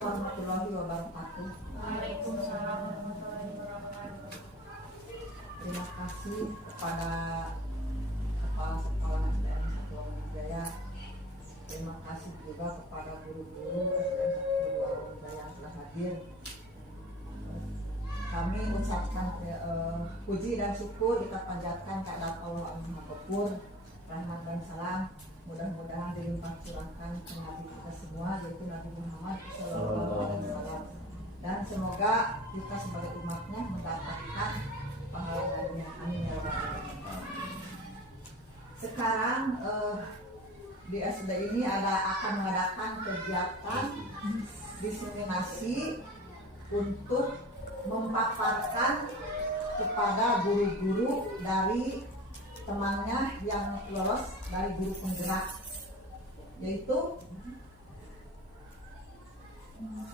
Warahmatullahi wabarakatuh. Waalaikumsalam warahmatullahi wabarakatuh. Terima kasih kepada Kepala Sekolah SDN 1 Wamonjaya. Terima kasih juga kepada guru-guru SDN 1 Wamonjaya yang telah hadir. Kami ucapkan puji dan syukur kita panjatkan kepada Allah Al-Ghafur, rahmat dan salam. Mudah-mudahan dilimpah curahkan ke Nabi kita semua, yaitu Nabi Muhammad SAW. Dan semoga kita sebagai umatnya mendapatkan pahalanya. Amin ya rabbal alamin. Sekarang di SD ini akan mengadakan kegiatan diseminasi untuk memaparkan kepada guru-guru dari temannya yang lolos dari guru penggerak, yaitu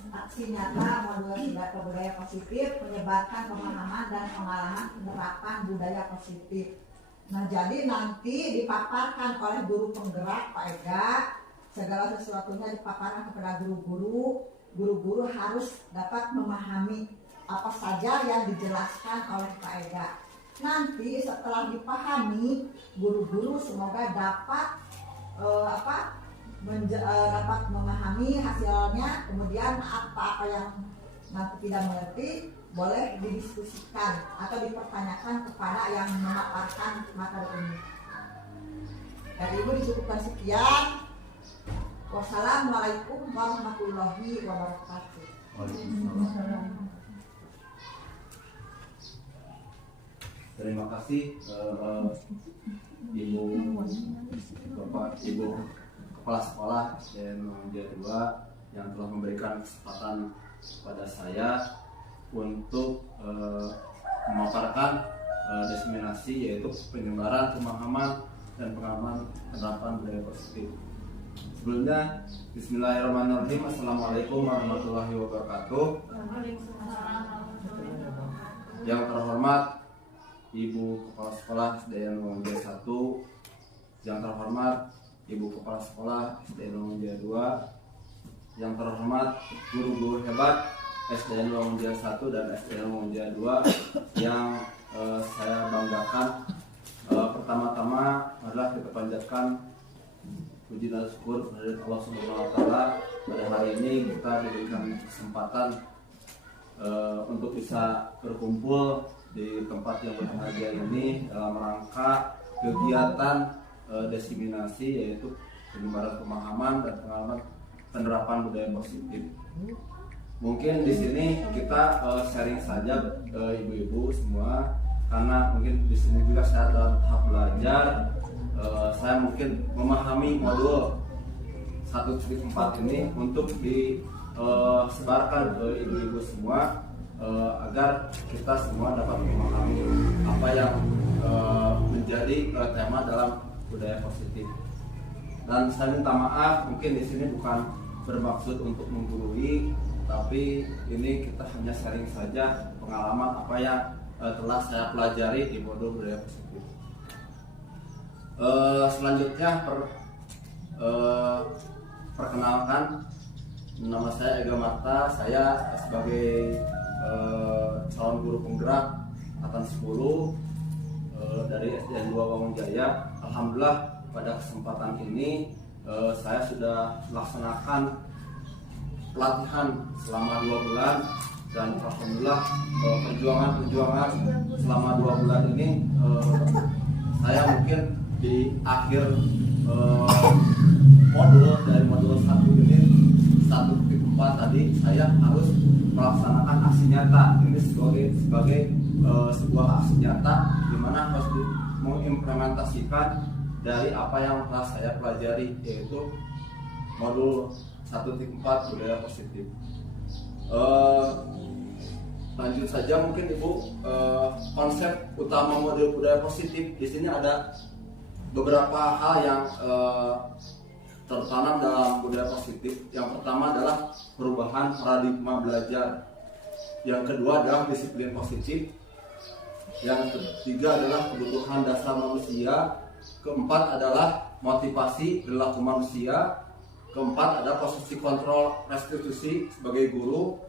aksi nyata modul budaya positif, menyebarkan pemahaman dan pengalaman penerapan budaya positif. Nah, jadi nanti dipaparkan oleh guru penggerak Pak Ega, segala sesuatunya dipaparkan kepada guru-guru. Guru-guru harus dapat memahami apa saja yang dijelaskan oleh Pak Ega. Nanti setelah dipahami, guru-guru semoga dapat dapat memahami hasilnya. Kemudian apa-apa yang nanti tidak mengerti boleh didiskusikan atau dipertanyakan kepada yang memaparkan materi ini. Dari Ibu dicukupkan sekian. Wassalamualaikum warahmatullahi wabarakatuh. Waalaikumsalam. Terima kasih Ibu Bapak Ibu Kepala Sekolah SDN Wamonjaya 2 yang telah memberikan kesempatan kepada saya untuk memaparkan diseminasi, yaitu penyebaran pemahaman dan pengalaman penerapan budaya positif. Sebelumnya, Bismillahirrahmanirrahim. Assalamualaikum warahmatullahi wabarakatuh. Waalaikumsalam warahmatullahi wabarakatuh. Yang terhormat Ibu Kepala Sekolah SDN Wamonjaya 1, yang terhormat Ibu Kepala Sekolah SDN Wamonjaya 2, yang terhormat guru-guru hebat SDN Wamonjaya 1 dan SDN Wamonjaya 2 yang saya banggakan. Pertama-tama adalah kita panjatkan puji dan syukur kepada Allah Subhanahu wa taala. Pada hari ini kita diberikan kesempatan untuk bisa berkumpul di tempat yang berbahagia ini dalam rangka kegiatan diseminasi, yaitu penyebaran pemahaman dan pengalaman penerapan budaya positif. Mungkin di sini kita sharing saja ibu-ibu semua, karena mungkin di sini juga saya dalam tahap belajar. Saya mungkin memahami modul 1.4 ini untuk disebarkan ke ibu-ibu semua, agar kita semua dapat memahami apa yang menjadi tema dalam budaya positif. Dan saya minta maaf, mungkin di sini bukan bermaksud untuk menggurui, tapi ini kita hanya sharing saja pengalaman apa yang telah saya pelajari di modul budaya positif. Selanjutnya perkenalkan, nama saya Ega Marta. Saya sebagai calon guru penggerak angkatan 10 dari SDN 2 Wamonjaya. Alhamdulillah pada kesempatan ini saya sudah melaksanakan pelatihan selama 2 bulan, dan alhamdulillah perjuangan selama 2 bulan ini saya mungkin di akhir modul dari modul 1 ini 1.4 tadi saya harus melaksanakan aksi nyata. Ini sebagai sebuah aksi nyata di mana harus mengimplementasikan dari apa yang telah saya pelajari, yaitu modul 1.4 budaya positif. Lanjut saja mungkin Ibu, konsep utama modul budaya positif di sini ada beberapa hal yang tertanam dalam budaya positif. Yang pertama adalah perubahan paradigma belajar. Yang kedua adalah disiplin positif. Yang ketiga adalah kebutuhan dasar manusia. Keempat adalah motivasi perilaku manusia. keempat ada posisi kontrol restitusi sebagai guru.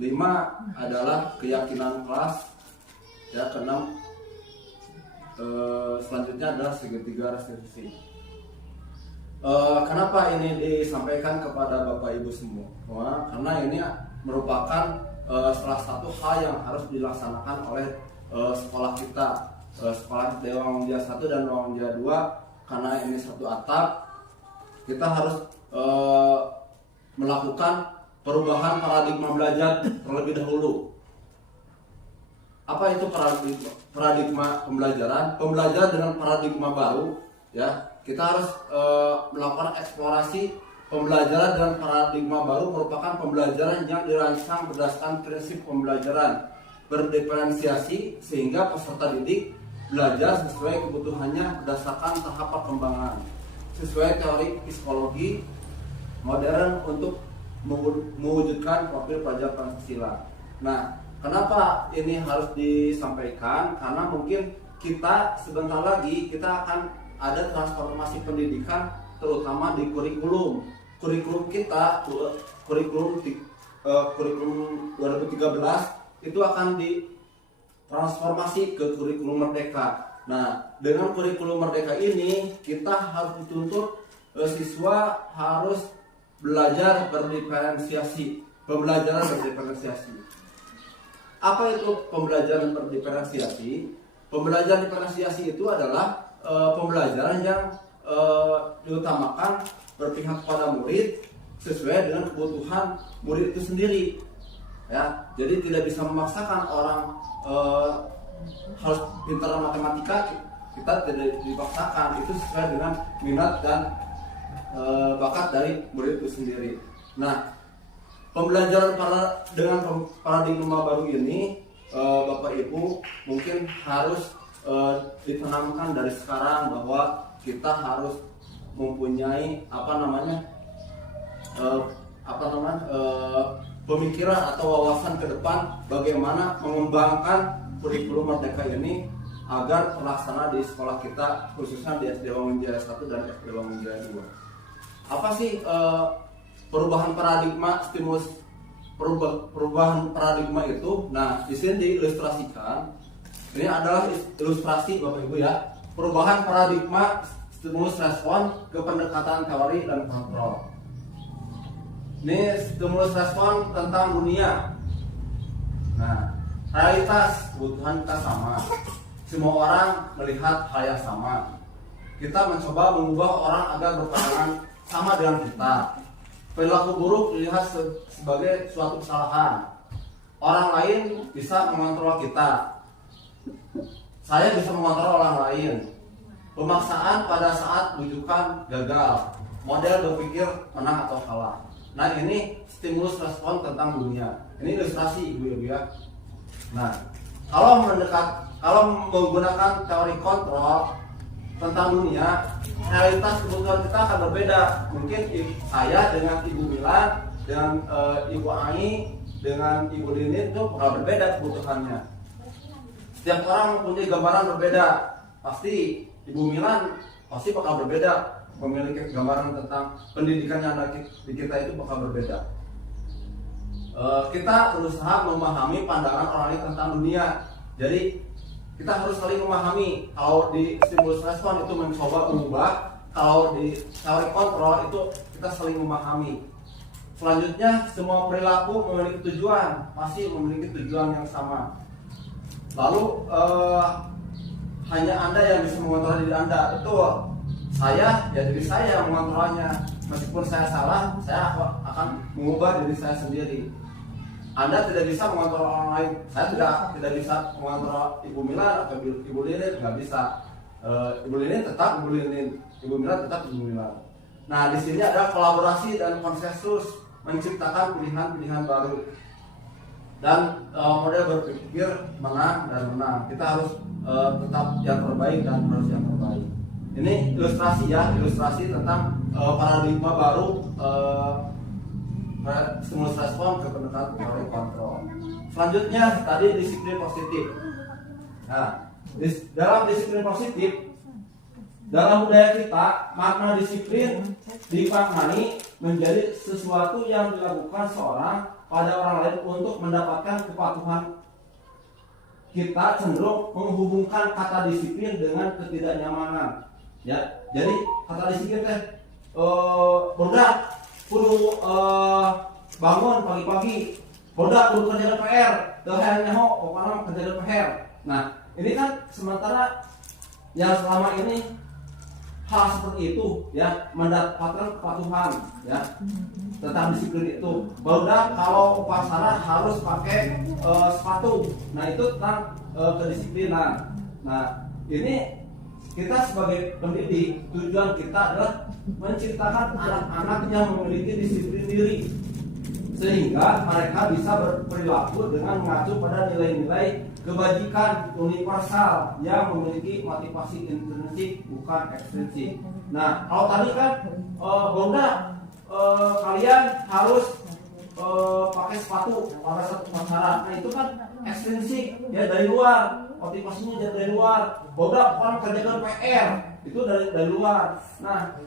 Kelima adalah keyakinan kelas. Ya, keenam selanjutnya adalah segitiga restitusi. Kenapa ini disampaikan kepada Bapak Ibu semua? Karena ini merupakan salah satu hal yang harus dilaksanakan oleh sekolah kita, sekolah Dewa Mulia 1 dan Dewa Mulia 2. Karena ini satu atap, kita harus melakukan perubahan paradigma belajar terlebih dahulu. Apa itu paradigma pembelajaran? Pembelajaran dengan paradigma baru, ya. Kita harus melakukan eksplorasi pembelajaran dengan paradigma baru merupakan pembelajaran yang dirancang berdasarkan prinsip pembelajaran berdiferensiasi sehingga peserta didik belajar sesuai kebutuhannya berdasarkan tahap perkembangan sesuai teori psikologi modern untuk mewujudkan profil pelajar Pancasila. Nah, kenapa ini harus disampaikan? Karena mungkin kita sebentar lagi kita akan ada transformasi pendidikan terutama di kurikulum. Kurikulum kita, kurikulum 2013 itu akan ditransformasi ke kurikulum merdeka. Nah, dengan kurikulum merdeka ini kita harus dituntut siswa harus belajar berdiferensiasi, pembelajaran berdiferensiasi. Apa itu pembelajaran berdiferensiasi? Pembelajaran diferensiasi itu adalah pembelajaran yang diutamakan berpihak pada murid sesuai dengan kebutuhan murid itu sendiri. Ya, jadi tidak bisa memaksakan orang harus pintar matematika, kita tidak dipaksakan, itu sesuai dengan minat dan bakat dari murid itu sendiri. Nah, pembelajaran dengan paradigma baru ini, Bapak Ibu mungkin harus ditanamkan dari sekarang bahwa kita harus mempunyai pemikiran atau wawasan ke depan bagaimana mengembangkan kurikulum merdeka ini agar terlaksana di sekolah kita, khususnya di SD Wangun Jaya 1 dan SD Wangun Jaya 2. Apa sih perubahan paradigma, stimulus perubahan paradigma itu? Nah, di sini diilustrasikan. Ini adalah ilustrasi Bapak Ibu ya. Perubahan paradigma, stimulus respon ke pendekatan teori dan kontrol. Ini stimulus respon tentang dunia. Nah, realitas kebutuhan kita sama. Semua orang melihat hal yang sama. Kita mencoba mengubah orang agar berpandangan sama dengan kita. Perilaku buruk dilihat sebagai suatu kesalahan. Orang lain bisa mengontrol kita. Saya bisa mengontrol orang lain. Pemaksaan pada saat rujukan gagal. Model berpikir menang atau kalah. Nah, ini stimulus respon tentang dunia. Ini ilustrasi Ibu ya. Nah, kalau menggunakan teori kontrol tentang dunia, realitas kebutuhan kita akan berbeda. Mungkin saya dengan Ibu Milan, dengan Ibu Ai, dengan Ibu Lini itu bakal berbeda kebutuhannya. Setiap orang mempunyai gambaran berbeda. Pasti Ibu Milan pasti bakal berbeda, memiliki gambaran tentang pendidikan yang ada di kita itu bakal berbeda. Kita berusaha memahami pandangan orang lain tentang dunia. Jadi kita harus saling memahami. Kalau di stimulus respon itu mencoba mengubah, kalau di teori kontrol itu kita saling memahami. Selanjutnya, semua perilaku memiliki tujuan, masih memiliki tujuan yang sama. Lalu hanya Anda yang bisa mengontrol diri Anda. Itu saya, ya diri saya yang mengontrolnya. Meskipun saya salah, saya akan mengubah diri saya sendiri. Anda tidak bisa mengontrol orang lain. Saya tidak bisa mengontrol Ibu Milan atau Ibu Lilin, nggak bisa. Ibu Lilin tetap Ibu Lilin, Ibu Milan tetap Ibu Milan. Nah, di sini ada kolaborasi dan konsensus menciptakan pilihan-pilihan baru dan model berpikir menang dan menang. Kita harus tetap yang terbaik dan harus yang terbaik. Ini ilustrasi ya, ilustrasi tentang paradigma baru. Stimulus respon ke pendekatan teori kontrol. Selanjutnya tadi disiplin positif. Nah, dalam disiplin positif dalam budaya kita, makna disiplin dimaknai menjadi sesuatu yang dilakukan seorang pada orang lain untuk mendapatkan kepatuhan. Kita cenderung menghubungkan kata disiplin dengan ketidaknyamanan. Ya, jadi kata disiplin teh bodak kudu bangun pagi-pagi, bodak kudu kerja PR, teu hayang nyaho pokokna kerja PR. Nah, ini kan sementara yang selama ini hal seperti itu ya mendapatkan kepatuhan ya tentang disiplin itu. Bodak kalau upacara harus pakai sepatu. Nah, itu tentang kedisiplinan. Nah, ini kita sebagai pendidik, tujuan kita adalah menciptakan anak-anak yang memiliki disiplin diri sehingga mereka bisa berperilaku dengan mengacu pada nilai-nilai kebajikan universal yang memiliki motivasi intrinsik bukan ekstrinsik. Nah, kalau tadi kan kalian harus pakai sepatu pada satu upacara. Nah, itu kan ekstrinsik ya, dari luar, motivasinya dari luar. Orang kerjakan PR itu dari luar. Nah,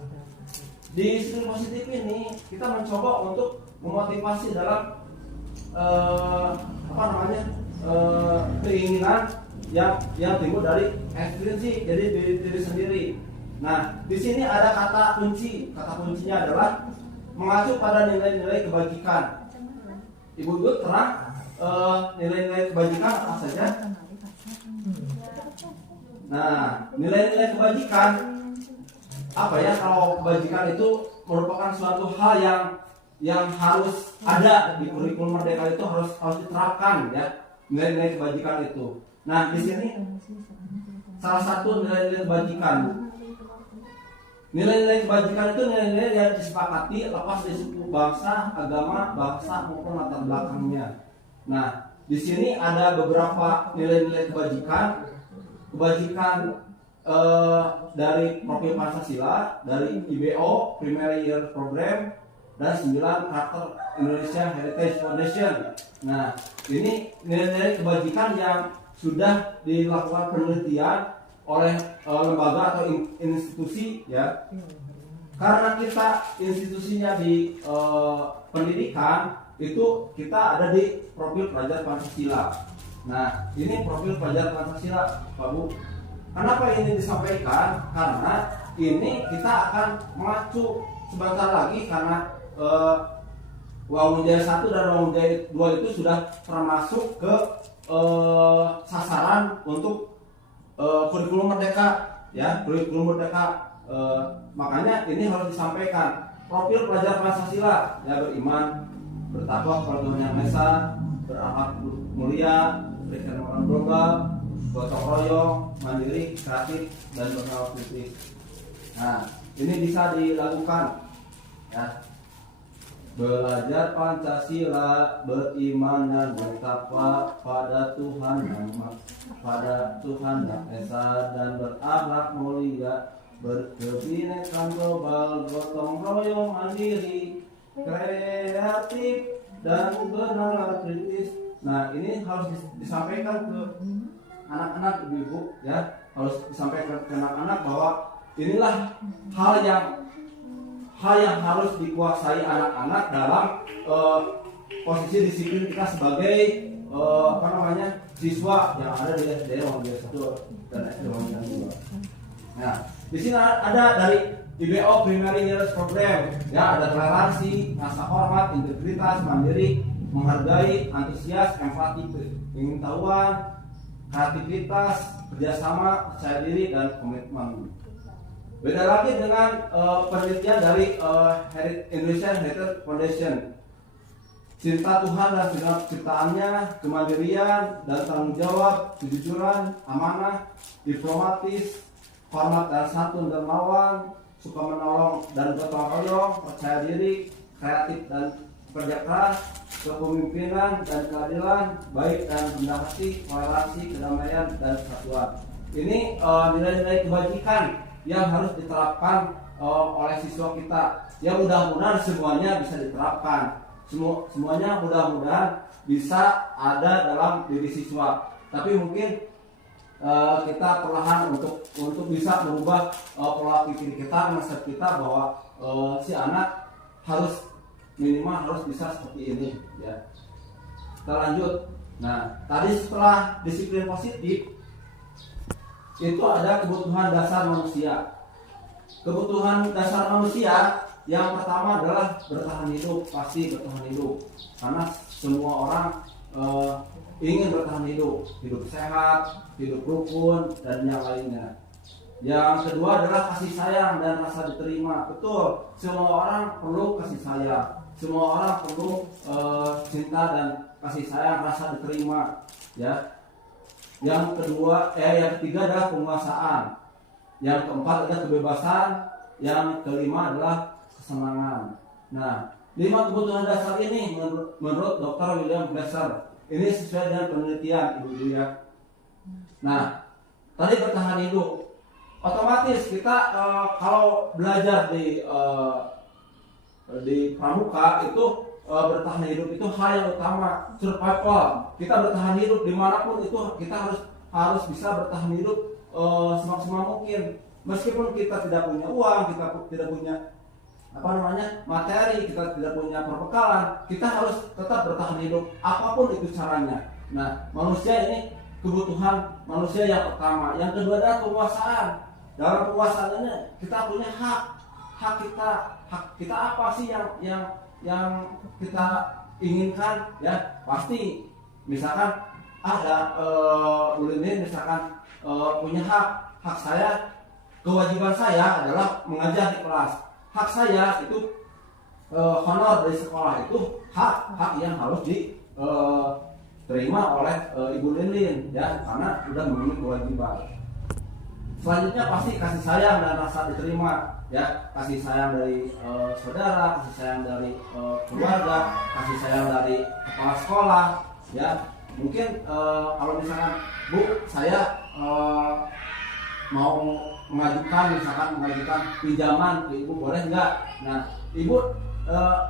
di disiplin positif ini kita mencoba untuk memotivasi dalam keinginan yang timbul dari ekstrinsik, jadi diri sendiri. Nah, di sini ada kata kunci. Kata kuncinya adalah mengacu pada nilai-nilai kebajikan. Ibu terang nilai-nilai kebajikan apa saja? Nah, nilai-nilai kebajikan apa ya? Kalau kebajikan itu merupakan suatu hal yang harus ada di kurikulum Merdeka, itu harus diterapkan ya, nilai-nilai kebajikan itu. Nah, di sini salah satu nilai-nilai kebajikan. Nilai-nilai kebajikan itu nilai-nilai yang disepakati lepas dari suku, bangsa, agama, bangsa maupun latar belakangnya. Nah, di sini ada beberapa nilai-nilai kebajikan dari profil Pancasila, dari IBO Primary Year Program, dan 9 karakter Indonesia Heritage Foundation. Nah, ini nilai-nilai kebajikan yang sudah dilakukan penelitian oleh lembaga atau institusi ya. Karena kita institusinya di pendidikan, itu kita ada di profil pelajar Pancasila. Nah, ini profil pelajar Pancasila, Pak Bu. Kenapa ini disampaikan? Karena ini kita akan mengacu sebentar lagi, karena Uang Jaya 1 dan Uang Jaya 2 itu sudah termasuk ke sasaran untuk kurikulum Merdeka ya, kurikulum Merdeka. Makanya ini harus disampaikan. Profil pelajar Pancasila ya, beriman, bertakwa kepada Tuhan Yang Maha Esa, berakhlak mulia, berikan makan global, gotong royong, mandiri, kreatif, dan bernalar kritis. Nah, ini bisa dilakukan ya. Belajar Pancasila, beriman dan bertakwa pada Tuhan Yang Esa, dan berakhlak mulia, berkebinekaan global, gotong royong, mandiri, kreatif, dan bernalar kritis. Nah, ini harus disampaikan ke anak-anak, ibu-ibu ya, harus disampaikan ke anak-anak bahwa inilah hal yang harus dikuasai anak-anak dalam posisi disiplin kita sebagai siswa yang ada di SD Uang Jaya 1 dan SD Uang Jaya 2. Nah, di sini ada dari IBO Primary Year Program ya, ada toleransi, rasa hormat, integritas, mandiri, menghargai, antusias, empati, pengetahuan, kreativitas, kerjasama, percaya diri, dan komitmen. Beda lagi dengan penelitian dari Indonesia Heritage Foundation. Cinta Tuhan dan segala ciptaannya, kemandirian dan tanggung jawab, kejujuran, amanah, diplomatis, hormat dan santun dermawan, suka menolong dan gotong royong, percaya diri, kreatif dan kerja keras, kepemimpinan dan keadilan, baik dan rendah hati, toleransi, kedamaian, dan kesatuan. Ini nilai-nilai kebajikan yang harus diterapkan oleh siswa kita. Ya, mudah-mudahan semuanya bisa diterapkan. Semuanya mudah-mudahan bisa ada dalam diri siswa. Tapi mungkin kita perlahan untuk bisa merubah pola pikir kita, mindset kita bahwa si anak minimal harus bisa seperti ini ya. Kita lanjut. Nah, tadi setelah disiplin positif itu ada kebutuhan dasar manusia. Kebutuhan dasar manusia yang pertama adalah bertahan hidup, pasti bertahan hidup. Karena semua orang ingin bertahan hidup sehat, hidup rukun, dan yang lainnya. Yang kedua adalah kasih sayang dan rasa diterima. Betul, semua orang perlu kasih sayang, semua orang perlu cinta dan kasih sayang, rasa diterima. Ya. Yang ketiga adalah penguasaan. Yang keempat adalah kebebasan. Yang kelima adalah kesenangan. Nah, 5 kebutuhan dasar ini menurut Dr. William Glasser. Ini sesuai dengan penelitian, ibu-ibu ya. Nah, tadi bertahan hidup. Otomatis kita kalau belajar di pramuka itu bertahan hidup itu hal yang utama, survival. Kita bertahan hidup dimanapun itu kita harus bisa bertahan hidup semaksimal mungkin. Meskipun kita tidak punya uang, kita tidak punya materi, kita tidak punya perbekalan, kita harus tetap bertahan hidup apapun itu caranya. Nah, manusia ini kebutuhan manusia yang pertama. Yang kedua adalah penguasaan. Dalam penguasaan ini kita punya hak kita apa sih yang kita inginkan ya. Pasti misalkan ada ini misalkan punya hak saya, kewajiban saya adalah mengajar di kelas. Hak saya itu honor dari sekolah, itu hak yang harus diterima oleh Ibu Lilin ya, karena sudah memenuhi kewajiban. Selanjutnya pasti kasih sayang dan rasa diterima ya, kasih sayang dari saudara, kasih sayang dari keluarga, kasih sayang dari kepala sekolah ya. Mungkin kalau misalkan Bu, saya mau mengajukan pinjaman ke Ibu, boleh nggak? Nah, Ibu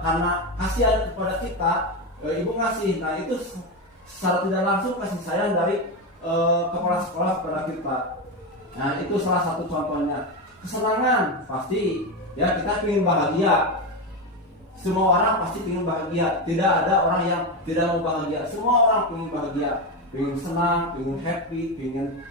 karena kasihan kepada kita, Ibu ngasih. Nah, itu secara tidak langsung kasih sayang dari kepala sekolah kepada kita. Nah, itu salah satu contohnya. Kesenangan pasti ya, kita ingin bahagia. Semua orang pasti ingin bahagia. Tidak ada orang yang tidak mau bahagia. Semua orang ingin bahagia, ingin senang, ingin happy, ingin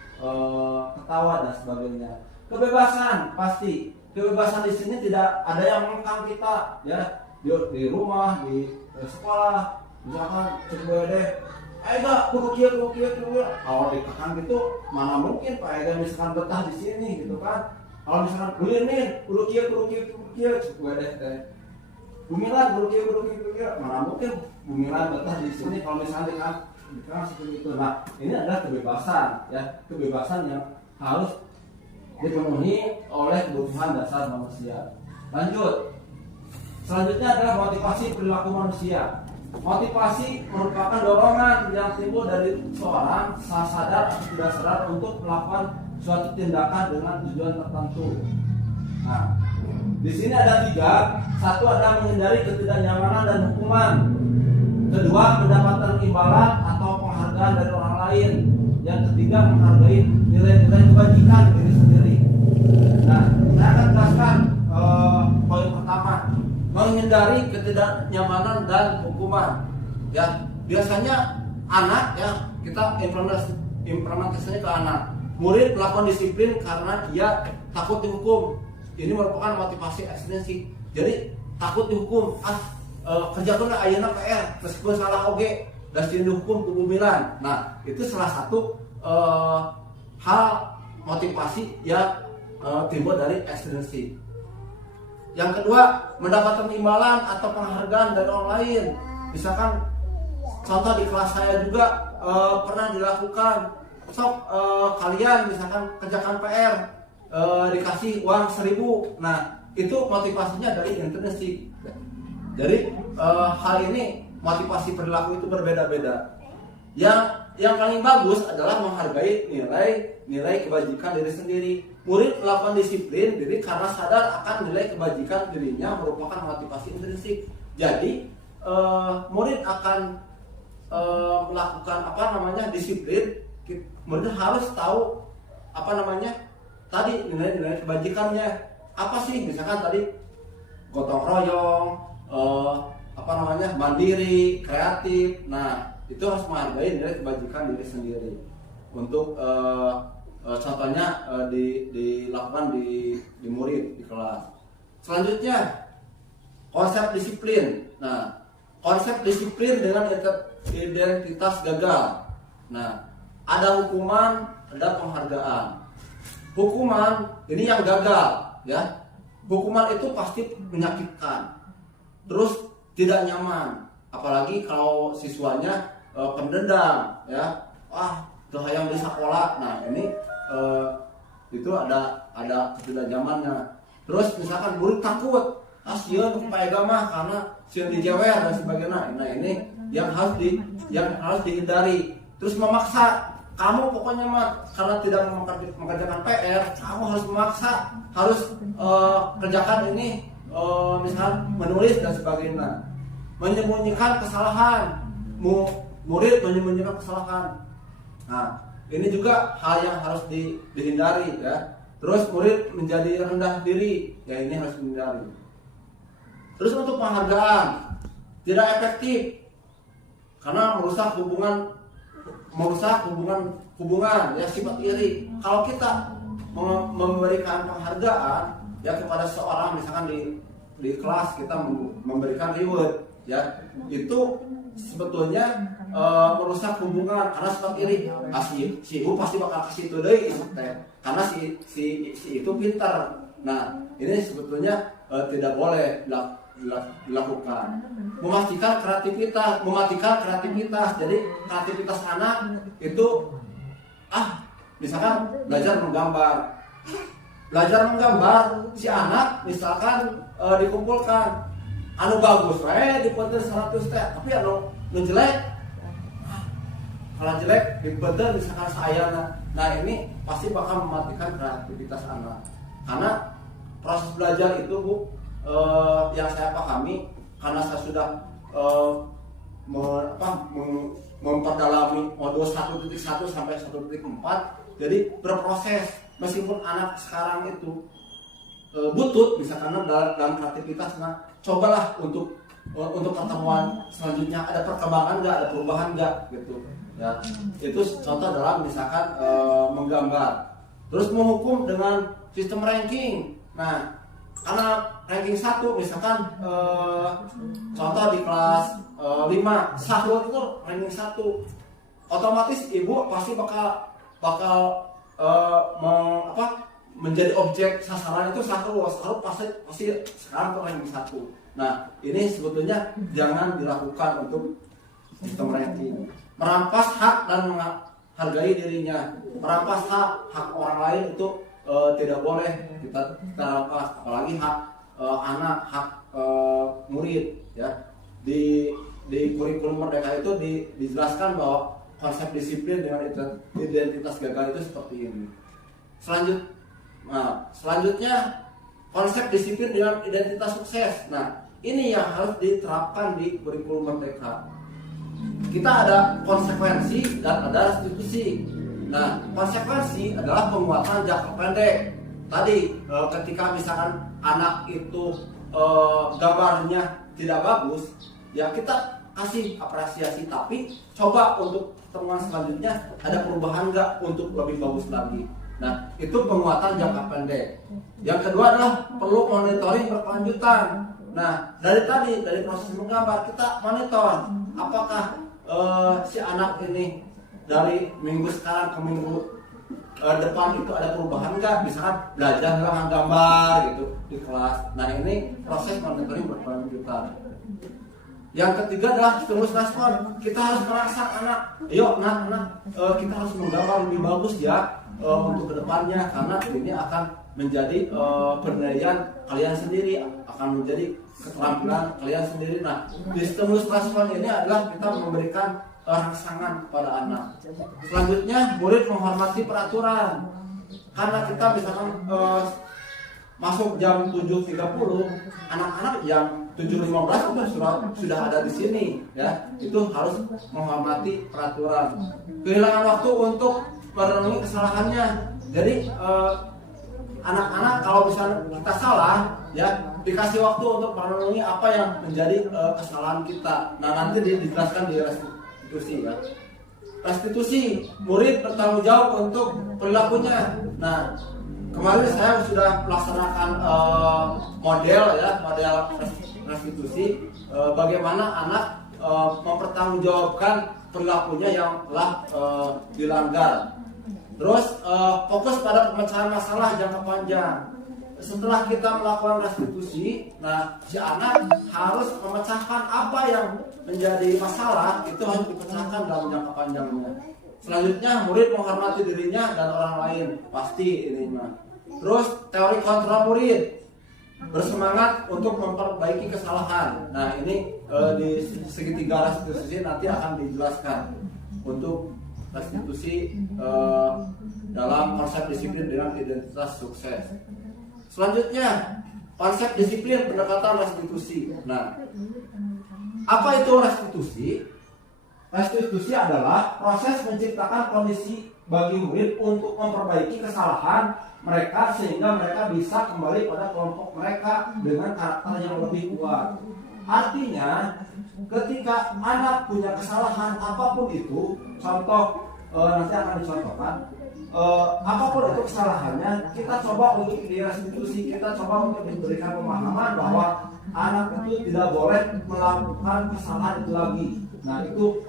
ketawa dan sebagainya. Kebebasan pasti. Kebebasan di sini tidak ada yang mengekang kita ya, di rumah, di sekolah. Misalkan coba deh, Ega kudu kieu. Kalau dikekang gitu, mana mungkin Pak Ega misalkan betah di sini gitu kan. Kalau misalkan kuliner kudu kieu, coba deh. Bumilan kudu kieu, mana mungkin Bumilan betah di sini kalau misalkan dikekang seperti itu. Nah, ini adalah kebebasan ya, kebebasan yang harus dipenuhi oleh kebutuhan dasar manusia. Lanjut. Selanjutnya adalah motivasi perilaku manusia. Motivasi merupakan dorongan yang timbul dari seorang sadar atau tidak sadar untuk melakukan suatu tindakan dengan tujuan tertentu. Nah, di sini ada 3. Satu adalah menghindari ketidaknyamanan dan hukuman. Kedua, mendapatkan imbalan atau penghargaan dari orang lain. Yang ketiga, menghargai nilai-nilai kebajikan diri sendiri. Nah, saya akan jelaskan poin pertama, menghindari ketidaknyamanan dan hukuman. Ya, biasanya anak ya, kita implementasinya ke anak. Murid melakukan disiplin karena dia takut dihukum. Ini merupakan motivasi ekstrinsi. Jadi takut dihukum, kerjakan ayeuna PR, meskipun salah oge, dan dihukum ke bumilan. Nah, itu salah satu hal motivasi yang timbul dari ekstrinsi. Yang kedua, mendapatkan imbalan atau penghargaan dari orang lain. Misalkan contoh di kelas saya juga pernah dilakukan. Kalian misalkan kerjakan PR, dikasih uang 1.000. Nah, itu motivasinya dari intrinsik. Jadi hal ini motivasi perilaku itu berbeda-beda. Yang paling bagus adalah menghargai nilai kebajikan diri sendiri. Murid melakukan disiplin diri karena sadar akan nilai kebajikan dirinya merupakan motivasi intrinsik. Jadi murid akan melakukan disiplin murid harus tahu apa namanya tadi nilai-nilai kebajikannya apa sih, misalkan tadi gotong royong, apa namanya mandiri, kreatif. Nah itu harus menghargai nilai kebajikan diri sendiri untuk contohnya dilakukan di murid di kelas. Selanjutnya konsep disiplin. Nah konsep disiplin dengan identitas gagal. Nah ada hukuman, ada penghargaan. Hukuman ini yang gagal, ya. Hukuman itu pasti menyakitkan, terus tidak nyaman, apalagi kalau siswanya pendendam, ya. Tuh yang di sekolah. Nah ini itu ada ketidaknyamannya. Terus misalkan murid takut, sieun kepaega mah karena sieun dijewer dan sebagainya. Nah ini yang harus dihindari. Terus memaksa, kamu pokoknya mah karena tidak mengerjakan PR, kamu harus memaksa, harus kerjakan ini, misal menulis dan sebagainya. Menyembunyikan kesalahan, murid menyembunyikan kesalahan. Nah ini juga hal yang harus dihindari, ya. Terus murid menjadi rendah diri, ya ini harus dihindari. Terus untuk penghargaan tidak efektif karena merusak hubungan ya, sifat iri. Kalau kita memberikan penghargaan ya kepada seorang, misalkan di kelas kita memberikan reward, ya itu sebetulnya merusak hubungan karena sifat iri. Si ibu pasti bakal kasih itu deh, karena si itu pintar. Nah ini sebetulnya tidak boleh dilakukan. Mematikan kreativitas. Jadi kreativitas anak itu misalkan belajar menggambar, si anak misalkan dikumpulkan anu bagus dipunten 100 teh, tapi anu jelek kalau jelek dipunten misalkan sayana. Nah ini pasti bakal mematikan kreativitas anak, karena proses belajar itu Bu, yang saya pahami karena saya sudah memperdalami modul 1.1 sampai 1.4, jadi berproses. Meskipun anak sekarang itu butut misalkan dalam kreativitas, nah cobalah untuk pertemuan selanjutnya ada perkembangan nggak, ada perubahan nggak gitu ya. Itu contoh dalam misalkan menggambar. Terus menghukum dengan sistem ranking. Nah karena ranking 1 misalkan contoh di kelas 5 sahur itu ranking 1, otomatis ibu pasti bakal menjadi objek sasaran itu sahur pasti sekarang tuh ranking 1. Nah ini sebetulnya jangan dilakukan untuk sistem ranking. Merampas hak dan menghargai dirinya, merampas hak orang lain itu tidak boleh kita rampas, apalagi hak anak, hak murid, ya. Di kurikulum Merdeka itu dijelaskan bahwa konsep disiplin dengan identitas gagal itu seperti ini. Selanjutnya konsep disiplin dengan identitas sukses. Nah ini yang harus diterapkan di kurikulum Merdeka. Kita ada konsekuensi dan ada restitusi. Nah, konsekuensi adalah penguatan jangka pendek. Tadi ketika misalkan anak itu gambarnya tidak bagus, ya kita kasih apresiasi, tapi coba untuk pertemuan selanjutnya ada perubahan nggak untuk lebih bagus lagi. Nah, itu penguatan jangka pendek. Yang kedua adalah perlu monitoring berkelanjutan. Nah, dari proses menggambar kita monitor apakah si anak ini dari minggu sekarang ke minggu depan itu ada perubahan nggak, misalkan belajar dengan gambar gitu di kelas. Nah ini proses monitoring berkelanjutan. Yang ketiga adalah stimulus respon. Kita harus merasa anak, kita harus menggambar lebih bagus ya untuk kedepannya, karena ini akan menjadi penilaian kalian sendiri, akan menjadi keterampilan kalian sendiri. Nah di stimulus respon ini adalah kita memberikan rangsangan kepada anak. Selanjutnya murid menghormati peraturan. Karena kita misalkan masuk jam 7.30, anak-anak jam 7.15 sudah ada di sini, ya. Itu harus menghormati peraturan. Kehilangan waktu untuk merenungi kesalahannya. Jadi anak-anak kalau misalnya kita salah, ya dikasih waktu untuk merenungi apa yang menjadi kesalahan kita. Nah nanti dijelaskan di restitusi ya. Restitusi, murid bertanggung jawab untuk perilakunya. Nah kemarin saya sudah melaksanakan model restitusi, bagaimana anak mempertanggungjawabkan perilakunya yang telah dilanggar. Terus fokus pada pemecahan masalah jangka panjang. Setelah kita melakukan restitusi, nah si anak harus memecahkan apa yang menjadi masalah, itu harus dipecahkan dalam jangka panjangnya. Selanjutnya murid menghormati dirinya dan orang lain, pasti ini mah. Terus teori kontrol murid, bersemangat untuk memperbaiki kesalahan. Nah ini di segitiga restitusi nanti akan dijelaskan untuk restitusi dalam konsep disiplin dengan identitas sukses. Selanjutnya konsep disiplin pendekatan restitusi. Nah, apa itu restitusi? Restitusi adalah proses menciptakan kondisi bagi murid untuk memperbaiki kesalahan mereka sehingga mereka bisa kembali pada kelompok mereka dengan karakter yang lebih kuat. Artinya, ketika anak punya kesalahan apapun itu, contoh nanti akan dicontohkan, apapun itu kesalahannya, kita coba untuk direstitusi, kita coba untuk diberikan pemahaman bahwa anak itu tidak boleh melakukan kesalahan itu lagi. Nah itu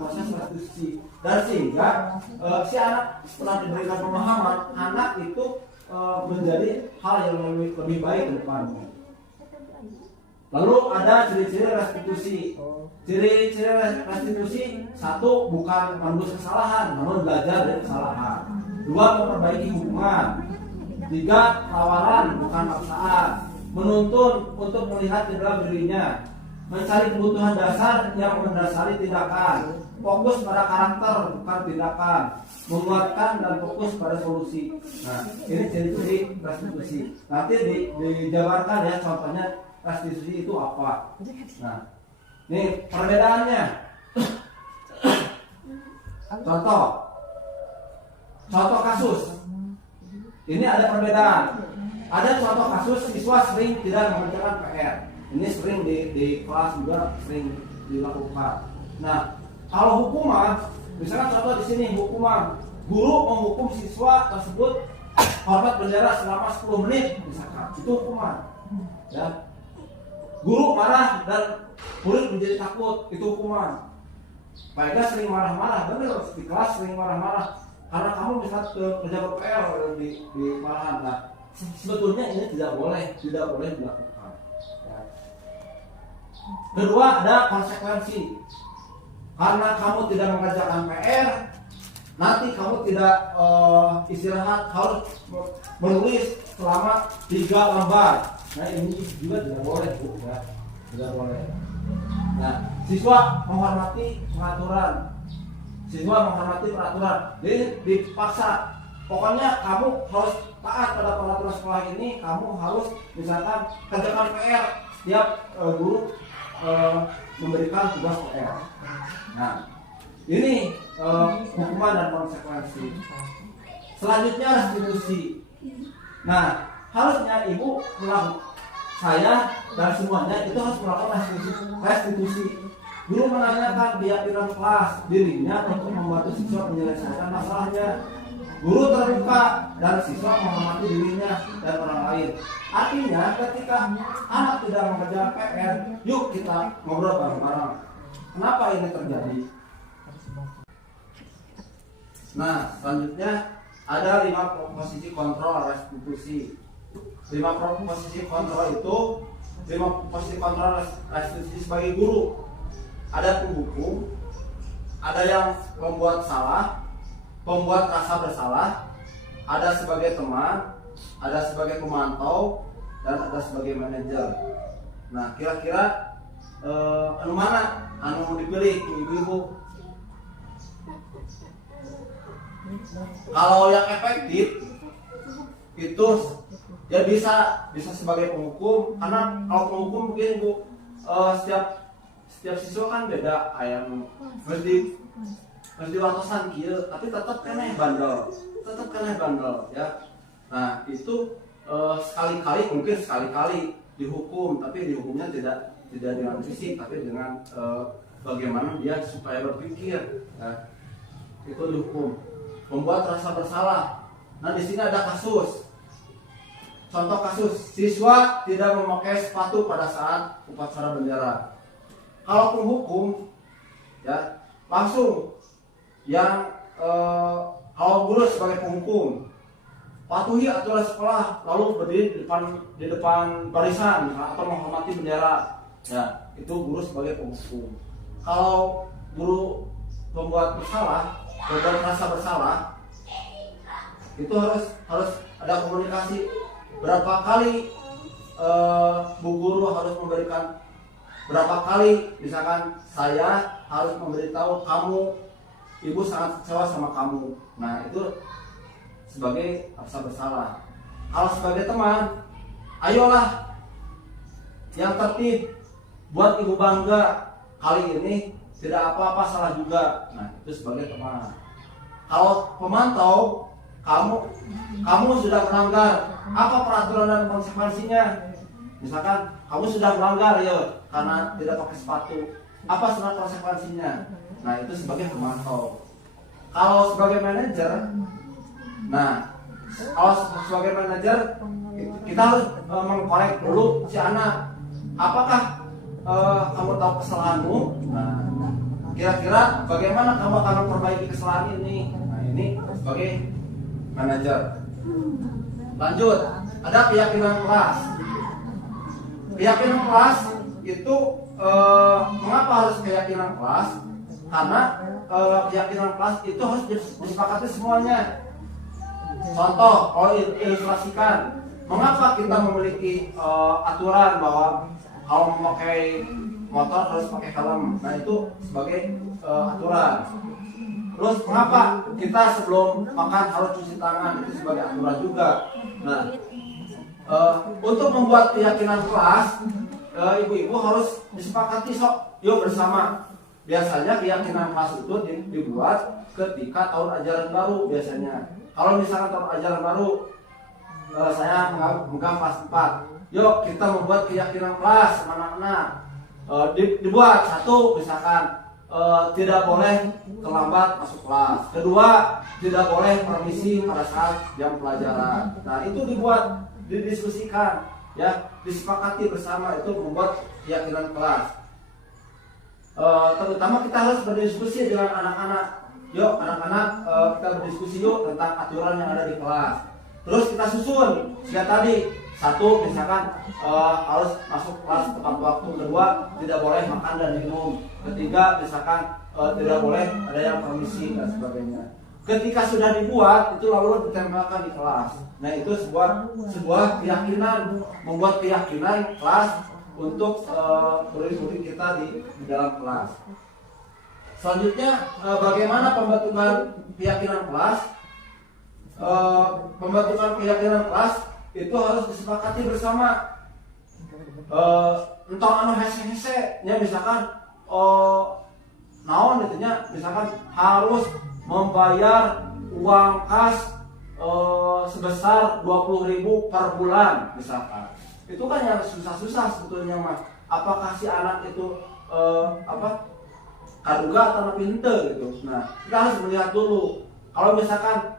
proses restitusi. Dan sehingga si anak setelah diberikan pemahaman, anak itu menjadi hal yang lebih baik ke depannya. Lalu ada ciri-ciri restitusi. Ciri-ciri restitusi, satu, bukan menembus kesalahan, namun belajar dari kesalahan. Dua, memperbaiki hubungan. Tiga, tawaran bukan paksaan. Menuntun untuk melihat jendela dirinya. Mencari kebutuhan dasar yang mendasari tindakan. Fokus pada karakter bukan tindakan. Menguatkan dan fokus pada solusi. Nah, ini ciri-ciri restitusi. Nanti dijabarkan ya contohnya restitusi itu apa. Nah, ini perbedaannya. Contoh kasus. Ini ada perbedaan. Ada contoh kasus siswa sering tidak mengerjakan PR. Ini sering di kelas juga sering dilakukan. Nah, kalau hukuman, misalkan contoh di sini hukuman, guru menghukum siswa tersebut hormat berjarak selama 10 menit, misalkan itu hukuman. Ya. Guru marah dan murid menjadi takut, itu hukuman. Mereka sering marah-marah, bener di kelas sering marah-marah karena kamu bisa kerja PR di marahan. Nah, sebetulnya ini tidak boleh dilakukan. Ya. Kedua, ada konsekuensi. Karena kamu tidak mengerjakan PR, nanti kamu tidak istirahat, harus menulis selama 3 lembar. Nah ini juga tidak boleh, Bu, ya. Tidak boleh. Nah, siswa menghormati peraturan. Jadi dipaksa. Pokoknya kamu harus taat pada peraturan sekolah ini. Kamu harus misalkan kerjakan PR setiap guru memberikan tugas PR. Nah, ini hukuman dan konsekuensi. Selanjutnya restitusi. Nah, harusnya ibu saya dan semuanya itu harus melakukan restitusi. Guru menanyakan keyakinan kelas dirinya untuk membantu siswa menyelesaikan masalahnya. Guru terbuka dan siswa menghormati dirinya dan orang lain. Artinya ketika anak tidak mengerjakan PR, yuk kita ngobrol bareng-bareng. Kenapa ini terjadi? Nah, selanjutnya ada 5 posisi kontrol restitusi. 5 posisi kontrol itu 5 posisi kontrol restitusi sebagai guru. Ada penghukum, ada yang membuat salah, pembuat rasa bersalah, ada sebagai teman, ada sebagai pemantau, dan ada sebagai manajer. Nah, kira-kira anu mana anu dipilih ibu-ibu? Kalau yang efektif itu ya bisa sebagai penghukum, karena kalau penghukum mungkin Bu setiap siswa kan beda, yang berarti harus diwatosan kieu, tapi tetap keneh bandel ya. Nah itu sekali-kali, mungkin sekali-kali dihukum, tapi dihukumnya tidak dengan fisik, tapi dengan bagaimana dia supaya berpikir. Nah, itu dihukum. Membuat rasa bersalah. Nah di sini ada kasus. Contoh kasus, siswa tidak memakai sepatu pada saat upacara bendera. Kalau penghukum, ya langsung yang kalau guru sebagai penghukum, patuhi aturan sekolah, lalu berdiri di depan barisan atau menghormati bendera. Ya, itu guru sebagai penghukum. Kalau guru membuat rasa bersalah, itu harus ada komunikasi. Berapa kali bu guru harus memberikan, berapa kali misalkan saya harus memberitahu kamu, ibu sangat kecewa sama kamu. Nah itu sebagai rasa bersalah. Kalau sebagai teman, ayolah yang tertib, buat ibu bangga, kali ini tidak apa-apa, salah juga. Nah itu sebagai teman. Kalau pemantau, kamu sudah melanggar, apa peraturan dan konsekuensinya? Misalkan kamu sudah melanggar ya karena tidak pakai sepatu, apa sebenarnya konsekuensinya? Nah itu sebagai pemantau. Kalau sebagai manajer, kita harus mengkorek dulu si anak. Apakah kamu tahu kesalahanmu? Nah, kira-kira bagaimana kamu akan memperbaiki kesalahan ini? Nah ini sebagai manajer. Lanjut, ada keyakinan kelas. Keyakinan kelas itu mengapa harus keyakinan kelas? Karena keyakinan kelas itu harus disepakati semuanya. Contoh, kalau ilustrasikan, mengapa kita memiliki aturan bahwa kalau memakai motor harus pakai helm? Nah itu sebagai aturan. Terus mengapa kita sebelum makan harus cuci tangan? Itu sebagai aturan juga. Nah, untuk membuat keyakinan kelas, ibu-ibu harus disepakati yuk bersama. Biasanya keyakinan kelas itu dibuat ketika tahun ajaran baru biasanya. Kalau misalkan tahun ajaran baru, saya memegang kelas 4. Yuk kita membuat keyakinan kelas anak-anak. Dibuat satu misalkan. Tidak boleh terlambat masuk kelas. Kedua, tidak boleh permisi pada saat jam pelajaran. Nah itu dibuat, didiskusikan, ya, disepakati bersama, itu membuat keyakinan kelas. Terutama kita harus berdiskusi dengan anak-anak. Yuk anak-anak, kita berdiskusi yuk tentang aturan yang ada di kelas. Terus kita susun, sejak tadi. Satu, misalkan harus masuk kelas tepat waktu. Kedua, tidak boleh makan dan minum. Ketiga, misalkan tidak boleh ada yang permisi dan sebagainya. Ketika sudah dibuat, itu lalu ditempelkan di kelas. Nah itu sebuah keyakinan, membuat keyakinan kelas untuk murid-murid kita di dalam kelas. Selanjutnya, bagaimana pembentukan keyakinan kelas? Pembentukan keyakinan kelas itu harus disepakati bersama. Entah anu hese-hese nya misalkan naon itunya, misalkan harus membayar uang kas sebesar 20.000 per bulan misalkan. Itu kan yang susah-susah sebetulnya mah. Apakah si anak itu kaduga atau pinter gitu. Nah, kita harus melihat dulu. Kalau misalkan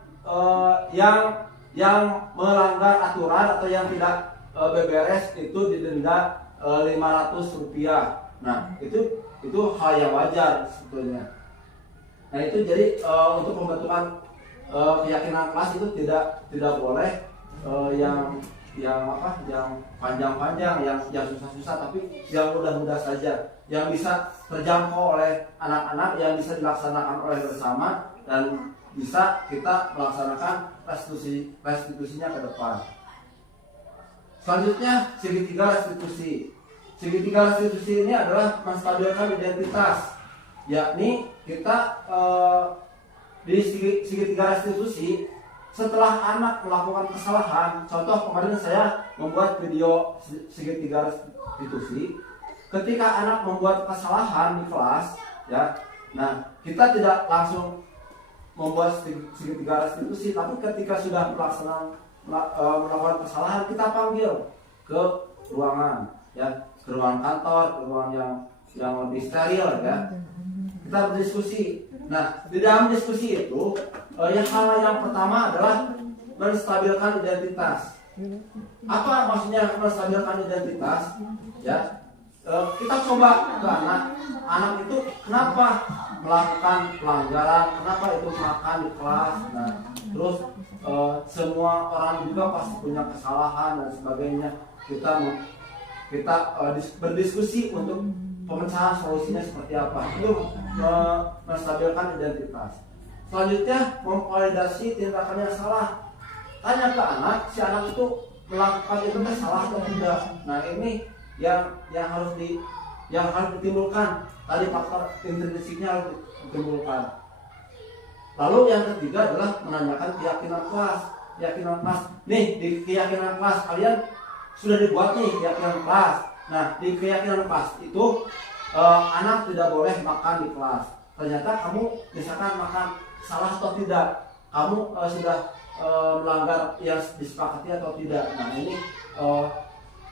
yang melanggar aturan atau yang tidak beberes itu didenda Rp500. Nah itu hal yang wajar sebetulnya. Nah itu jadi untuk pembentukan keyakinan kelas itu tidak boleh yang panjang-panjang, yang susah-susah, tapi yang mudah-mudah saja, yang bisa terjangkau oleh anak-anak, yang bisa dilaksanakan oleh bersama, dan bisa kita melaksanakan restitusinya ke depan. Selanjutnya, segitiga restitusi. Segitiga restitusi ini adalah menstabilkan identitas, yakni kita di segitiga restitusi setelah anak melakukan kesalahan. Contoh, kemarin saya membuat video segitiga restitusi. Ketika anak membuat kesalahan di kelas, ya, Nah, kita tidak langsung membuat segitiga restitusi, tapi ketika sudah melakukan kesalahan, kita panggil ke ruangan, ya, ke ruangan kantor, ke ruangan yang lebih steril, ya. Kita berdiskusi. Nah, di dalam diskusi itu, hal yang pertama adalah menstabilkan identitas. Apa maksudnya menstabilkan identitas? Ya, kita coba ke anak itu kenapa melakukan pelanggaran, kenapa itu makan di kelas. Nah, terus semua orang juga pasti punya kesalahan dan sebagainya. Kita berdiskusi untuk pemecahan solusinya seperti apa. Itu menstabilkan identitas. Selanjutnya memvalidasi tindakan yang salah. Tanya ke anak, si anak itu melakukan itu salah atau tidak. Nah, ini yang harus ditimbulkan. Tadi faktor intrinsiknya harus ditimbulkan. Lalu yang ketiga adalah menanyakan keyakinan kelas. Nih, di keyakinan kelas kalian sudah dibuat nih keyakinan kelas. Nah, di keyakinan kelas itu anak tidak boleh makan di kelas. Ternyata kamu misalkan makan salah atau tidak, kamu sudah melanggar yang disepakati atau tidak. Nah, ini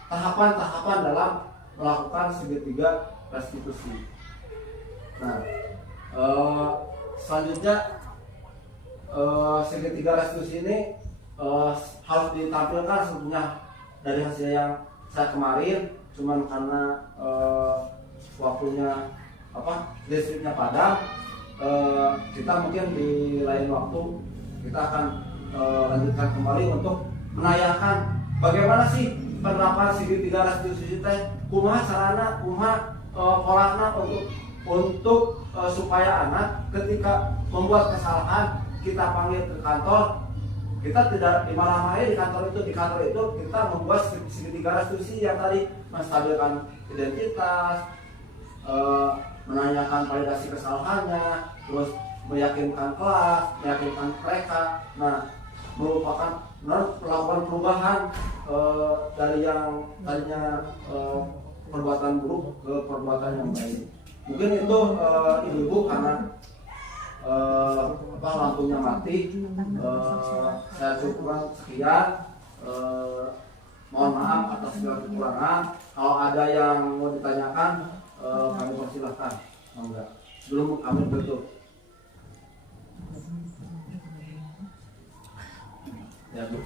tahapan-tahapan dalam melakukan segitiga restitusi. Nah, selanjutnya segitiga restitusi ini harus ditampilkan sebetulnya dari hasil yang saya kemarin, cuman karena waktunya listriknya padam, kita mungkin di lain waktu kita akan lanjutkan kembali untuk menayangkan bagaimana sih penerapan segitiga restitusi teh, kumaha carana, kumaha polana untuk supaya anak ketika membuat kesalahan kita panggil ke kantor, kita tidak dimarah-marahi di kantor itu kita membuat segitiga restitusi yang tadi menstabilkan identitas, menanyakan validasi kesalahannya, terus meyakinkan kelas, meyakinkan mereka. Nah, melakukan perubahan dari yang tadinya perbuatan buruk ke perbuatan yang baik. Mungkin itu ibu-ibu karena lampunya mati, saya cukupkan sekian. Mohon maaf atas segala kekurangan. Kalau ada yang mau ditanyakan, kami persilahkan. Sebelum kami tutup. Ya, Bu.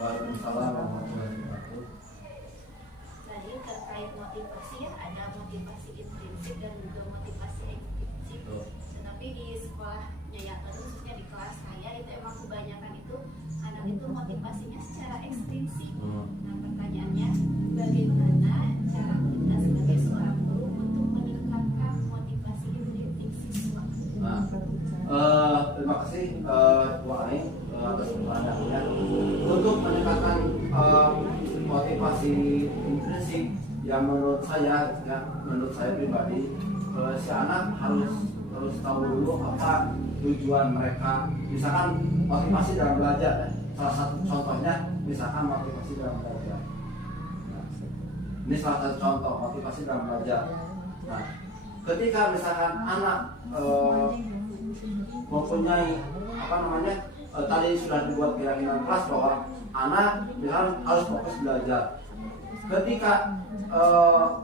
Waalaikumsalam warahmatullahi wabarakatuh. Tadi terkait motivasi ya, ada motivasi intrinsik dan juga motivasi ekstrinsik. Tetapi di sekolahnya ya, khususnya di kelas saya itu emang kebanyakan itu anak itu motivasinya secara ekstrinsik. Nah, pertanyaannya bagaimana cara kita sebagai seorang guru untuk meningkatkan motivasi intrinsik siswa? Nah, terima kasih Bu Aing atas pertanyaannya. Untuk meningkatkan motivasi intrinsik, yang menurut saya pribadi, si anak harus tahu dulu apa tujuan mereka. Misalkan motivasi dalam belajar, salah satu contohnya misalkan motivasi dalam belajar. Nah, ini salah satu contoh motivasi dalam belajar. Nah, ketika misalkan anak mempunyai tadi sudah dibuat keyakinan kelas bahwa anak misalkan harus fokus belajar. Ketika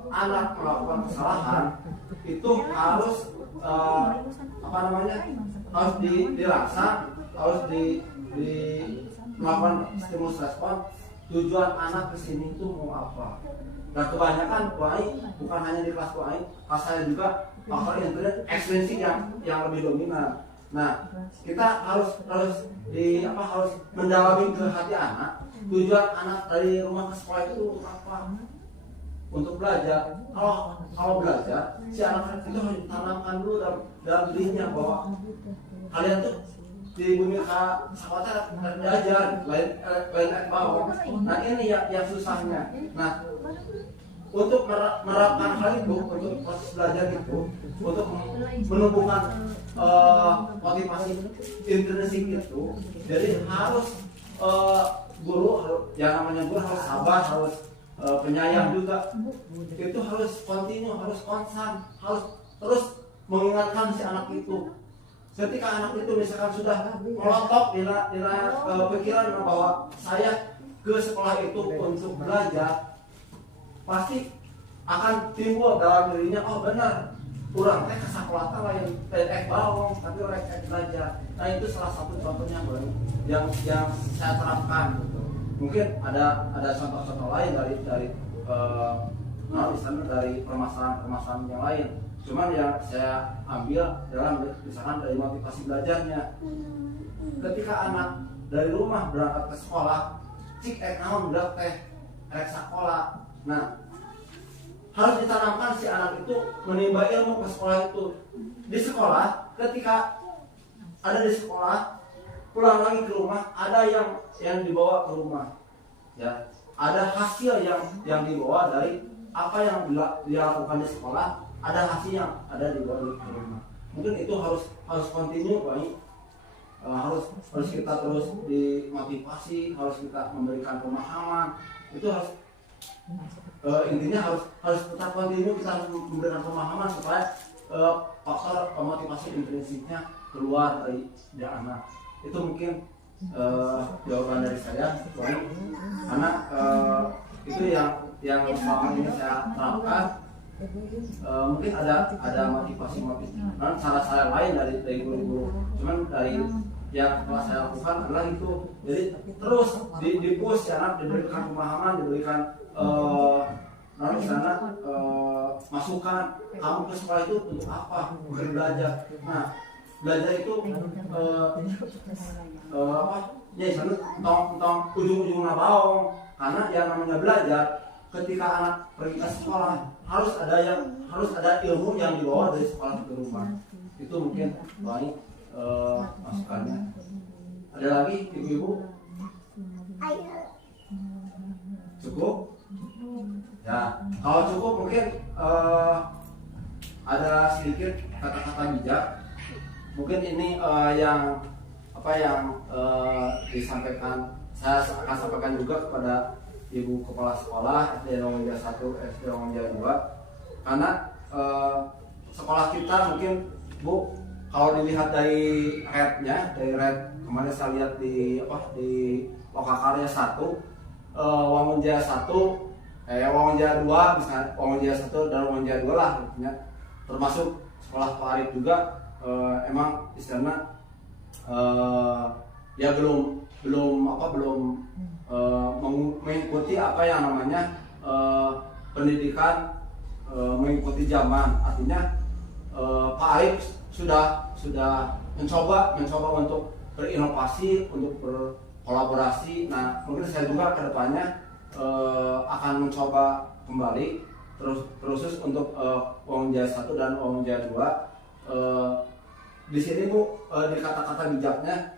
anak melakukan kesalahan itu harus harus dirasa, harus melakukan stimulus respon. Tujuan anak kesini itu mau apa? Nah, kebanyakan bukan hanya di kelas kelas saya juga faktor internet ekstrinsik yang lebih dominan. Nah, kita harus mendalami ke hati anak. Tujuan anak dari rumah ke sekolah itu apa? Untuk belajar. Kalau belajar, si anak itu harus ditanamkan dulu dalam dirinya bahwa kalian tuh di bumi sekolah belajar, lain bawah. Nah, ini yang susahnya. Nah, untuk menerapkan hal itu, untuk proses belajar itu, untuk menumbuhkan motivasi intrinsik itu, jadi harus guru, yang namanya guru harus sabar, harus penyayang juga, itu harus kontinu, harus konstan, harus terus mengingatkan si anak itu. Ketika anak itu misalkan sudah melotok di pikiran bahwa saya ke sekolah itu untuk belajar, pasti akan timbul dalam dirinya, oh benar, kurang teh ke sekolah lain bawang tapi orang belajar. Nah itu salah satu contohnya yang saya terapkan gitu. Mungkin ada contoh-contoh lain dari misalnya dari permasalahan yang lain. Cuman yang saya ambil dalam misalkan dari motivasi belajarnya, ketika anak dari rumah berangkat ke sekolah, cik naon udah teh sekolah. Nah, harus ditanamkan si anak itu menimba ilmu ke sekolah itu. Di sekolah, ketika ada di sekolah, pulang lagi ke rumah, ada yang dibawa ke rumah. Ya, ada hasil yang dibawa dari apa yang dia lakukan di sekolah, ada hasil yang ada di bawah ke rumah. Mungkin itu harus kontinu, harus kita terus dimotivasi, harus kita memberikan pemahaman. Itu harus intinya harus tetap kontinu, kita harus memberikan pemahaman supaya faktor motivasi intrinsiknya keluar dari anak. Itu mungkin jawaban dari saya, karena itu yang selama ini saya terapkan. Mungkin ada motivasi dan cara-cara lain dari guru-guru, cuman dari yang telah saya lakukan adalah itu. Jadi terus di-push anak, diberikan pemahaman, diberikan misalnya masukan, kamu ke sekolah itu untuk apa? Untuk belajar. Nah, belajar itu ya misalnya tong ujung-ujungnya baong, karena yang namanya belajar, ketika anak pergi ke sekolah harus ada ilmu yang dibawa dari sekolah ke rumah. Itu mungkin baik masukannya. Ada lagi ibu-ibu? Cukup? Ya, kalau cukup mungkin ada sedikit kata-kata bijak. Mungkin ini yang disampaikan, saya akan sampaikan juga kepada Ibu Kepala Sekolah SD Rongjaya 1, SD Rongjaya 2. Karena sekolah kita mungkin Bu, kalau dilihat dari red kemarin saya lihat di Lokakarya 1, Wangunjaya 1, Wangunjaya 2, misalnya Wangunjaya 1 dan Wangunjaya 2 lah, ya. Termasuk sekolah Pak Arif juga emang istilahnya ya belum mengikuti apa yang namanya pendidikan mengikuti zaman. Artinya Pak Arif sudah mencoba untuk berinovasi, untuk berkolaborasi. Nah, mungkin saya juga kedepannya akan mencoba kembali terus untuk Wangunjaya 1 dan Wangunjaya 2. Di sini Bu, di kata-kata bijaknya,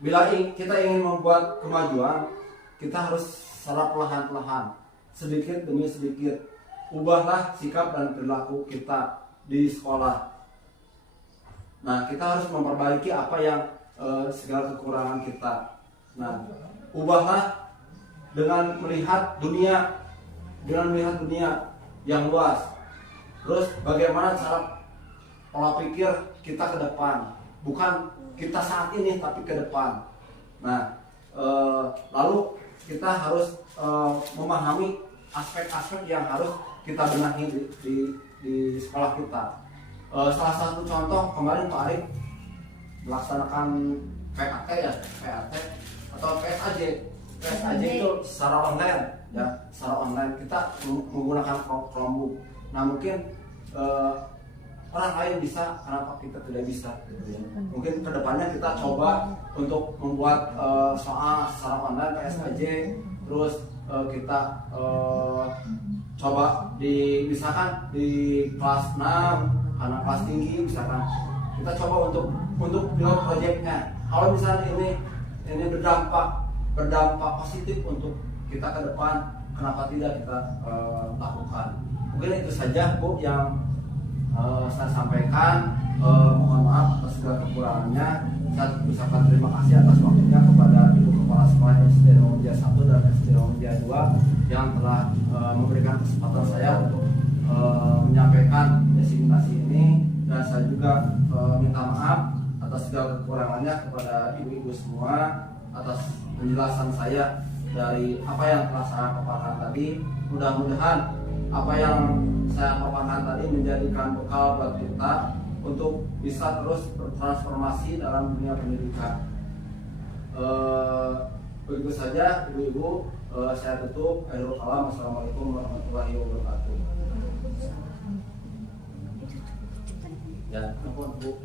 bila kita ingin membuat kemajuan, kita harus secara perlahan-lahan, sedikit demi sedikit, ubahlah sikap dan perilaku kita di sekolah. Nah, kita harus memperbaiki apa yang segala kekurangan kita. Nah, ubahlah dengan melihat dunia yang luas. Terus bagaimana cara pola pikir kita ke depan, bukan kita saat ini tapi ke depan. Nah, lalu kita harus memahami aspek-aspek yang harus kita benahi di sekolah kita. Salah satu contoh kemarin Pak Arif melaksanakan PAT atau PSAJ itu secara online, ya, secara online kita menggunakan Chromebook. Nah, mungkin orang lain bisa, kenapa kita tidak bisa? Gitu ya. Mungkin kedepannya kita coba untuk membuat soal secara online PSAJ, terus kita coba misalkan di kelas 6, anak kelas tinggi misalkan, kita coba untuk pilot proyeknya. Kalau misalnya ini berdampak positif untuk kita ke depan, kenapa tidak kita lakukan? Mungkin itu saja Bu yang saya sampaikan. Mohon maaf atas segala kekurangannya. Saya ucapkan terima kasih atas waktunya kepada Ibu Kepala Sekolah SD Rongjaya 1 dan SD Rongjaya 2 yang telah memberikan kesempatan saya untuk menyampaikan destinasi ini, dan saya juga minta maaf atas segala kekurangannya kepada ibu-ibu semua atas penjelasan saya dari apa yang telah saya paparkan tadi. Mudah-mudahan apa yang saya paparkan tadi menjadikan bekal buat kita untuk bisa terus bertransformasi dalam dunia pendidikan. Begitu saja ibu-ibu, saya tutup. Akhirul kalam. Assalamualaikum warahmatullahi wabarakatuh. Ya, ampun Bu.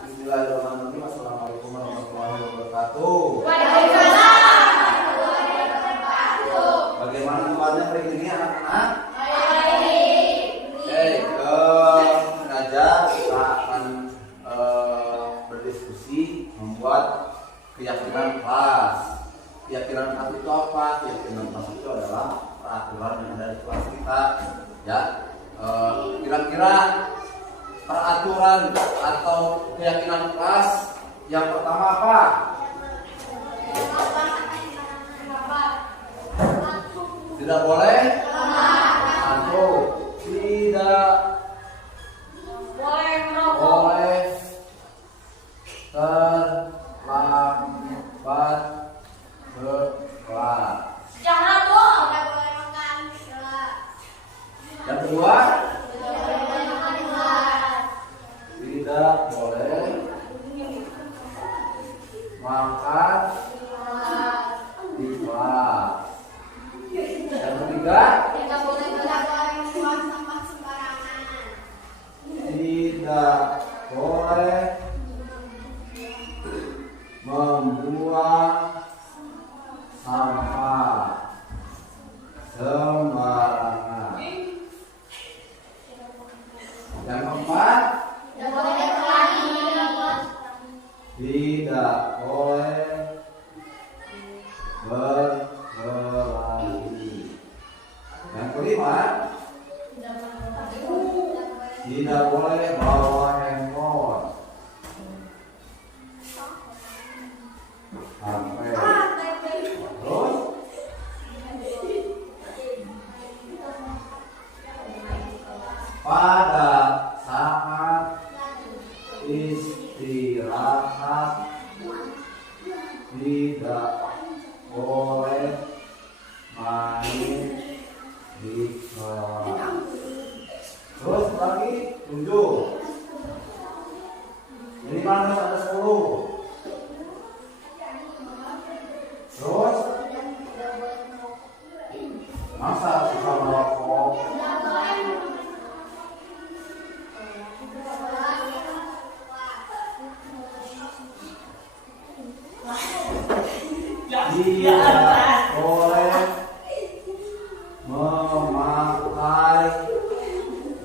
Bismillahirrahmanirrahim. Assalamualaikum warahmatullahi wabarakatuh. Bagaimana kabarnya hari ini anak-anak? Sengaja kita akan berdiskusi membuat keyakinan kelas. Keyakinan kelas itu apa? Keyakinan kelas itu adalah peraturan yang ada di kelas kita. Ya, kira-kira peraturan atau keyakinan kelas yang pertama apa? Tidak boleh atau tidak boleh terlambat ke kelas. Yang kedua, tidak boleh makan di kelas. Yang ketiga, tidak boleh membuang sampah sembarangan. Yang keempat, tidak boleh berkelahi. Yang kelima, tidak boleh bawa handphone sampai. Terus pada saat istirahat tidak boleh main di kelas. Terus lagi 7. Minimal harus ada 10. Terus masa suka merokok? Tidak boleh memakai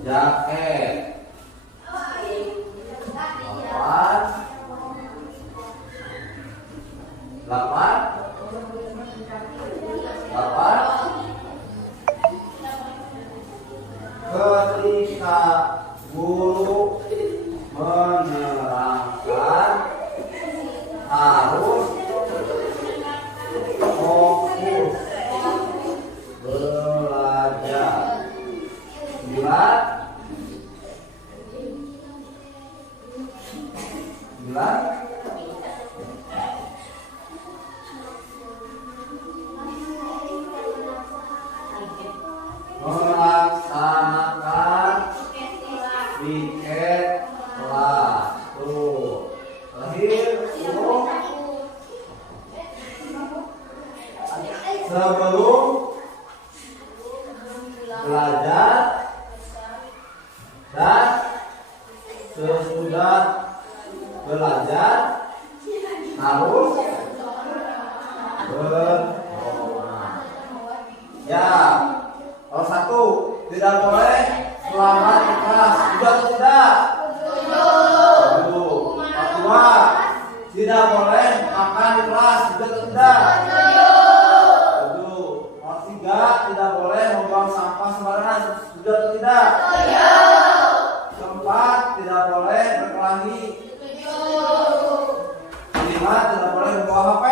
jaket. 8. Ketika guru menerangkan harus fokus belajar. 9. Melaksanakan piket kelas. Tuh, terakhir sebelum belajar dan sesudah belajar harus berdoa. Ya, kalau 1 tidak boleh selamat di kelas, juga atau tidak? Setuju. 2 tidak boleh makan di kelas, juga atau tidak? Setuju. 3 tidak boleh membuang sampah sembarangan, juga atau tidak? 4 tidak berkelahi? Kelima, tidak boleh membawa HP.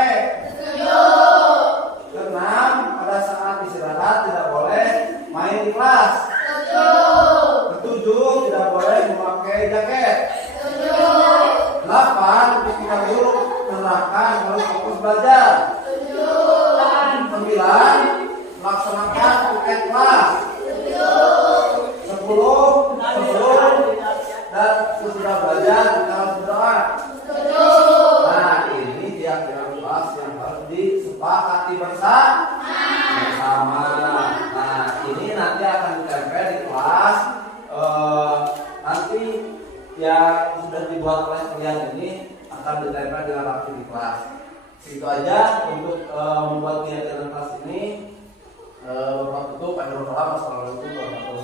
Keenam, pada saat istirahat tidak boleh main di kelas. Ketujuh, tidak boleh memakai jaket. 8, ketika guru menerangkan harus fokus belajar. 9, melaksanakan UTS kelas. 10, sebelum dan sesudah belajar kita harus berdoa. Nah, ini keyakinan kelas yang harus disepakati bersama. Nah, ini nanti akan ditempel di kelas. Nanti yang sudah dibuat oleh kalian ini akan ditempel di rakit di kelas. Itu aja untuk membuat keyakinan kelas ini. Bapak tutup. Assalamualaikum warahmatullahi wabarakatuh.